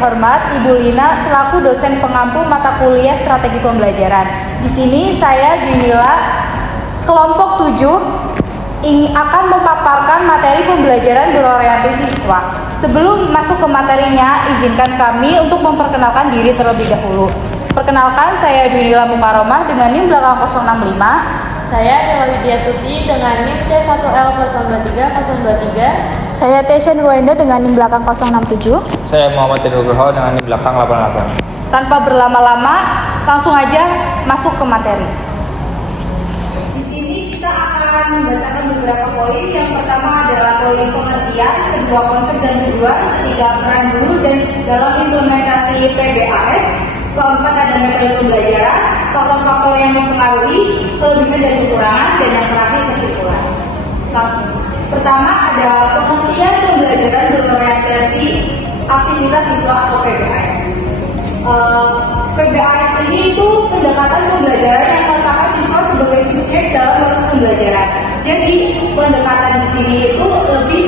terhormat Ibu Lina selaku dosen pengampu mata kuliah Strategi Pembelajaran. Di sini saya Junila kelompok 7 ini akan memaparkan materi pembelajaran berorientasi siswa. Sebelum masuk ke materinya, izinkan kami untuk memperkenalkan diri terlebih dahulu. Perkenalkan, saya Junila Mukaromah dengan NIM belakang 065. Saya Dela Widya Stuti dengan NIM C1L023 Saya Tesya Nurwenda dengan NIM belakang 067. Saya Muhammad Nugroho dengan NIM belakang 88. Tanpa berlama-lama, langsung aja masuk ke materi. Di sini kita akan membacakan beberapa poin. Yang pertama adalah poin pengertian, kedua konsep dan tujuan, ketiga peran guru dan dalam implementasi PBAS, keempat ada metode pembelajaran, faktor-faktor yang mempengaruhi, kelebihan dan kekurangan, dan yang terakhir kesimpulan. Nah, pertama ada pengertian pembelajaran berorientasi aktivitas siswa atau PBAS. PBAS ini itu pendekatan pembelajaran yang meletakkan siswa sebagai subjek dalam proses pembelajaran. Jadi pendekatan di sini itu lebih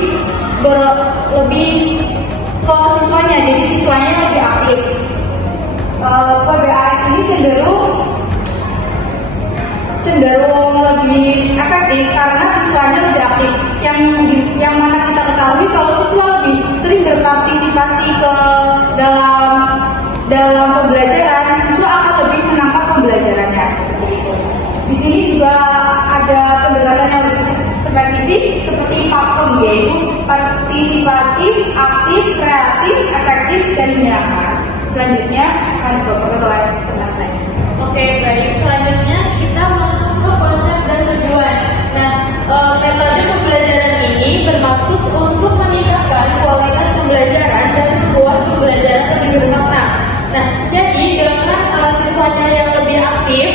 ke siswanya, jadi siswanya lebih aktif. PBAS ini cenderung lebih efektif karena siswanya lebih aktif. Yang mana kita ketahui kalau siswa lebih sering berpartisipasi ke dalam pembelajaran, siswa akan lebih menangkap pembelajarannya seperti itu. Di sini juga ada pendekatan yang lebih spesifik seperti pakem, yaitu partisipatif, aktif, kreatif, efektif, dan menyenangkan. Selanjutnya akan dibawakan oleh teman saya. Oke, baik. Selanjutnya kita masuk ke konsep dan tujuan. Nah, metode pembelajaran ini bermaksud untuk meningkatkan kualitas pembelajaran dan membuat pembelajaran lebih bermakna. Nah, jadi dengan siswanya yang lebih aktif,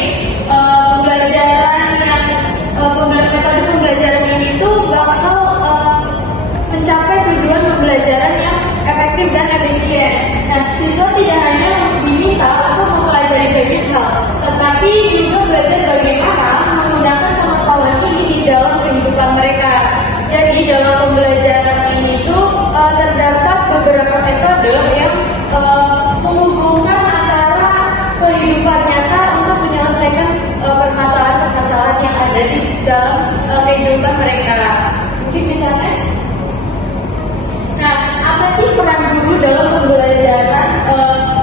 metode pembelajaran ini tuh bakal mencapai tujuan pembelajaran yang efektif dan efisien. Nah, siswa tidak hanya diminta untuk mempelajari banyak hal, tetapi juga belajar bagaimana menggunakan pengetahuan ini di dalam kehidupan mereka. Jadi dalam pembelajaran ini tuh terdapat beberapa metode yang menghubungkan antara kehidupan nyata untuk menyelesaikan permasalahan-permasalahan yang ada di dalam kehidupan mereka. Mungkin bisa next. Nah, apa sih peran guru dalam pembelajaran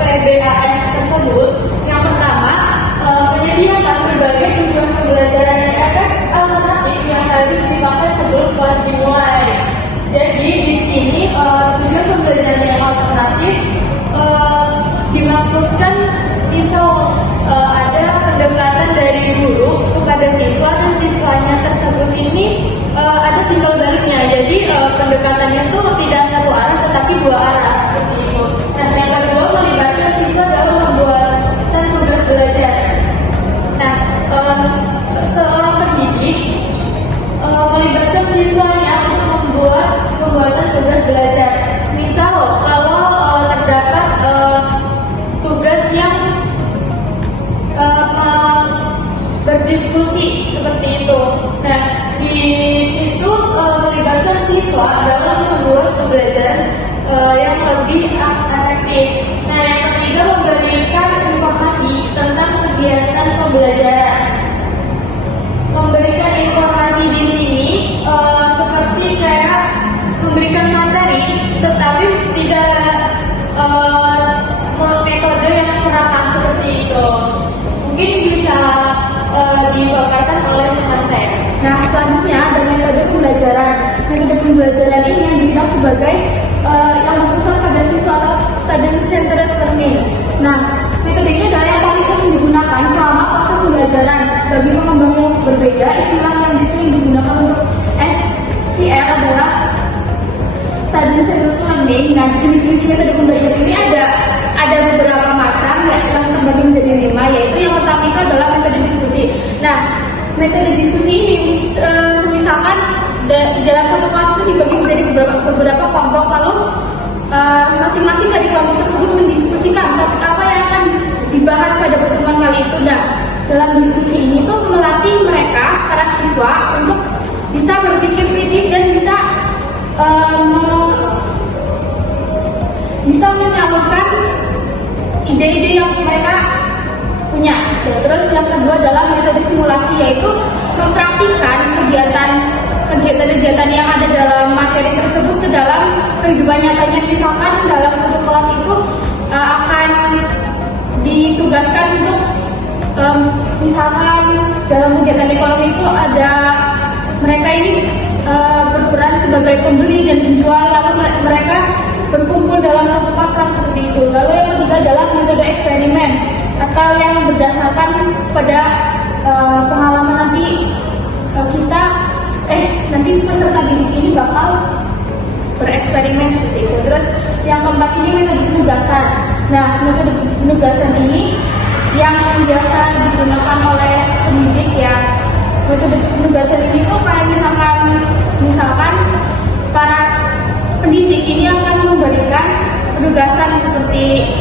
PBAS tersebut? Yang pertama, menyediakan berbagai tujuan pembelajaran yang alternatif yang harus dipakai sebelum kelas dimulai. Jadi di sini tujuan pembelajaran yang alternatif dimaksudkan misal ada pendekatan dari guru kepada siswa dan siswanya tersebut ini ada timbal baliknya. Jadi pendekatannya itu tidak satu arah tetapi dua arah seperti itu. Nah, yang kedua melibatkan siswa dalam membuat tugas belajar. Nah, seorang pendidik melibatkan siswanya untuk pembuatan tugas belajar. Misal kalau terdapat tugas yang berdiskusi seperti itu. Nah, di situ melibatkan siswa dalam membuat pembelajaran yang lebih efektif. Nah, yang ketiga memberikan informasi tentang kegiatan pembelajaran. Memberikan informasi di sini seperti kayak memberikan materi, tetapi tidak metode yang ceramah seperti itu. Mungkin bisa dipaparkan oleh teman saya. Nah, selanjutnya ada metode pembelajaran. Metode pembelajaran ini yang dibilang sebagai yang berpusat pada siswa atau student-centered learning. Nah, metode ini adalah yang paling umum digunakan selama proses pembelajaran. Bagi pengembang yang berbeda, istilah yang sering digunakan untuk SCL adalah student-centered learning. Nah, jenis-jenis metode pembelajaran ini ada beberapa macam yang terbagi menjadi 5, yaitu yang pertama itu adalah metode diskusi. Nah, metode diskusi ini misalkan dalam satu kelas itu dibagi menjadi beberapa kelompok, lalu masing-masing dari kelompok tersebut mendiskusikan topik apa yang akan dibahas pada pertemuan kali itu. Nah, dalam diskusi ini tuh melatih mereka, para siswa, untuk bisa berpikir kritis dan bisa menyalurkan ide-ide yang mereka punya. Ya, terus yang kedua adalah metode simulasi, yaitu mempraktikkan kegiatan-kegiatan yang ada dalam materi tersebut ke dalam kehidupan nyatanya. Misalkan dalam satu kelas itu akan ditugaskan untuk misalkan dalam kegiatan ekonomi itu ada mereka ini berperan sebagai pembeli dan penjual, lalu mereka berkumpul dalam satu pasar seperti itu. Lalu yang ketiga adalah metode eksperimen atau yang berdasarkan pada pengalaman nanti nanti peserta didik ini bakal bereksperimen seperti itu. Terus yang keempat ini metode penugasan. Nah, metode penugasan ini yang biasa digunakan oleh pendidik ya. Metode penugasan ini tuh kayak misalkan para pendidik ini akan memberikan penugasan seperti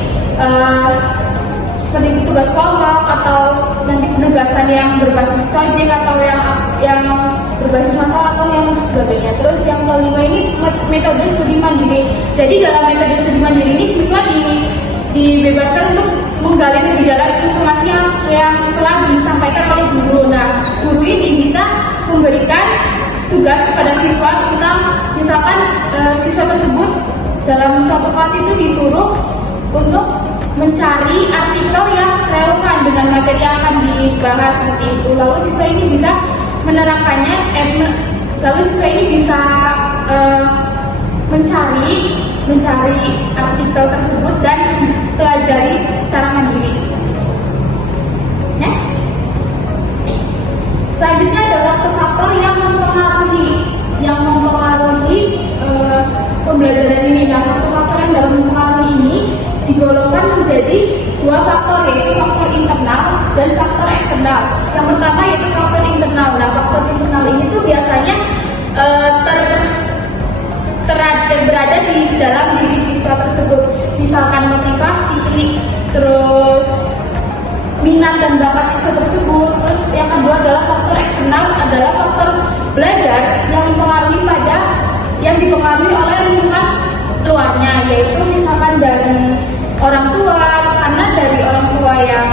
tugas kelompok atau nanti penugasan yang berbasis proyek atau yang berbasis masalah atau yang sebagainya. Terus yang kelima ini metode studi mandiri. Jadi dalam metode studi mandiri ini siswa dibebaskan untuk menggali lebih dalam informasi yang telah disampaikan oleh guru. Nah, guru ini bisa memberikan tugas kepada siswa tentang misalkan siswa tersebut dalam suatu kelas itu disuruh untuk mencari artikel yang relevan dengan materi yang akan dibahas seperti itu. Lalu siswa ini bisa menerangkannya, lalu siswa ini bisa mencari artikel tersebut dan pelajari secara mandiri. Next. Selanjutnya adalah faktor yang mempengaruhi pembelajaran ini. Nah, faktor yang dalam mempengaruhi ini digolongkan menjadi dua faktor, yaitu faktor internal dan faktor eksternal. Yang pertama yaitu faktor internal. Nah, faktor internal ini tuh biasanya berada di dalam diri siswa tersebut. Misalkan motivasi, terus minat dan bakat siswa tersebut. Terus yang kedua adalah faktor eksternal, adalah faktor belajar yang dipengaruhi oleh lingkungan luarnya, yaitu misalkan dari orang tua, karena dari orang tua yang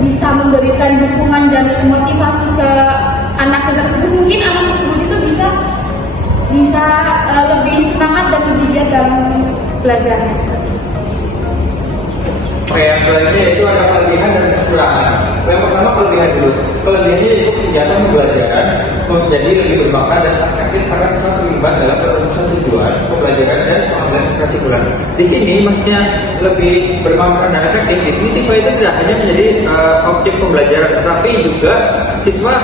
bisa memberikan dukungan dan motivasi ke anaknya tersebut, mungkin anak tersebut itu bisa lebih semangat dan lebih giat dalam belajarnya seperti itu. Oke, yang selanjutnya itu ada kelebihan dan kekurangan. Yang pertama kelebihan dulu. Kelebihannya yaitu kegiatan pembelajaran menjadi lebih bermakna dan efektif karena siswa terlibat dalam perumusan tujuan pembelajaran dan pengambilan kesimpulan. Di sini maksudnya lebih bermanfaat dan efektif. Di sini siswa itu tidak hanya menjadi objek pembelajaran, tetapi juga siswa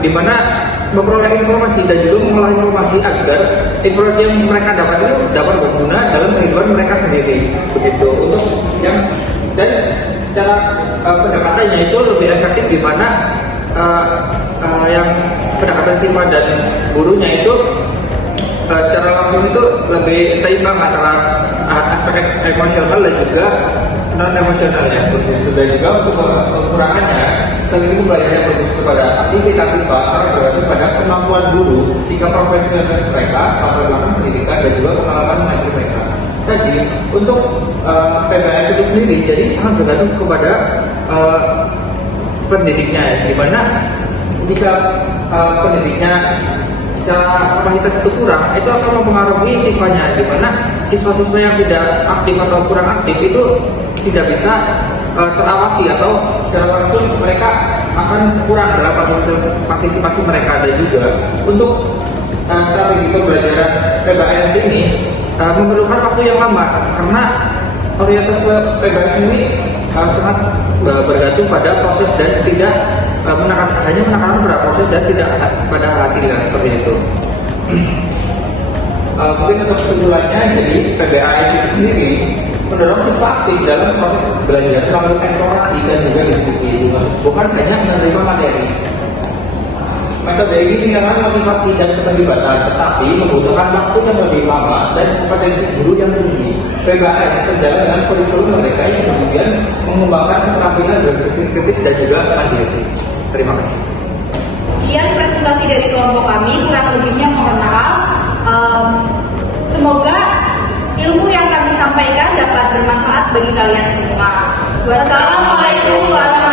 di mana memperoleh informasi dan juga mengolah informasi agar informasi yang mereka dapat itu dapat berguna dalam kehidupan mereka sendiri. Begitu untuk yang dan secara pendekatannya itu lebih efektif di mana yang pendekatan siswa dan gurunya itu secara langsung itu lebih seimbang antara aspek emosional dan juga non emosionalnya seperti itu. Dan juga untuk kekurangannya, selain itu belajarnya fokus kepada aktivitas siswa secara bergantung pada kemampuan guru, sikap profesional mereka, latar belakang pendidikan dan juga pengalaman mengajar mereka. Jadi untuk PBS itu sendiri jadi sangat bergantung kepada pendidiknya, di mana jika pendidiknya secara kapasitas itu kurang, itu akan mempengaruhi siswanya, di mana siswa-siswa yang tidak aktif atau kurang aktif itu tidak bisa terawasi atau secara langsung mereka akan kurang dalam partisipasi mereka. Dan juga untuk strategi pembelajaran PBS ini memerlukan waktu yang lama karena orientasi PBS ini sangat bergantung pada proses dan tidak hanya menekankan pada proses dan tidak pada hasilnya seperti itu. Mungkin untuk kesimpulannya, jadi PBAS itu sendiri mendorong siswa aktif dalam proses belajar melalui eksplorasi dan juga diskusi, bukan hanya menerima materi. Metode ini menyerang motivasi dan keterlibatan, tetapi membutuhkan waktu yang lebih lama dan kompetensi guru yang tinggi. PBAS sejalan dengan kurikulum mereka yang kemudian mengembangkan keterampilan berpikir kritis dan juga mandiri. Terima kasih. Sekian presentasi dari kelompok kami, kurang lebihnya mohon maaf. Semoga ilmu yang kami sampaikan dapat bermanfaat bagi kalian semua. Wassalamualaikum warahmatullahi wabarakatuh.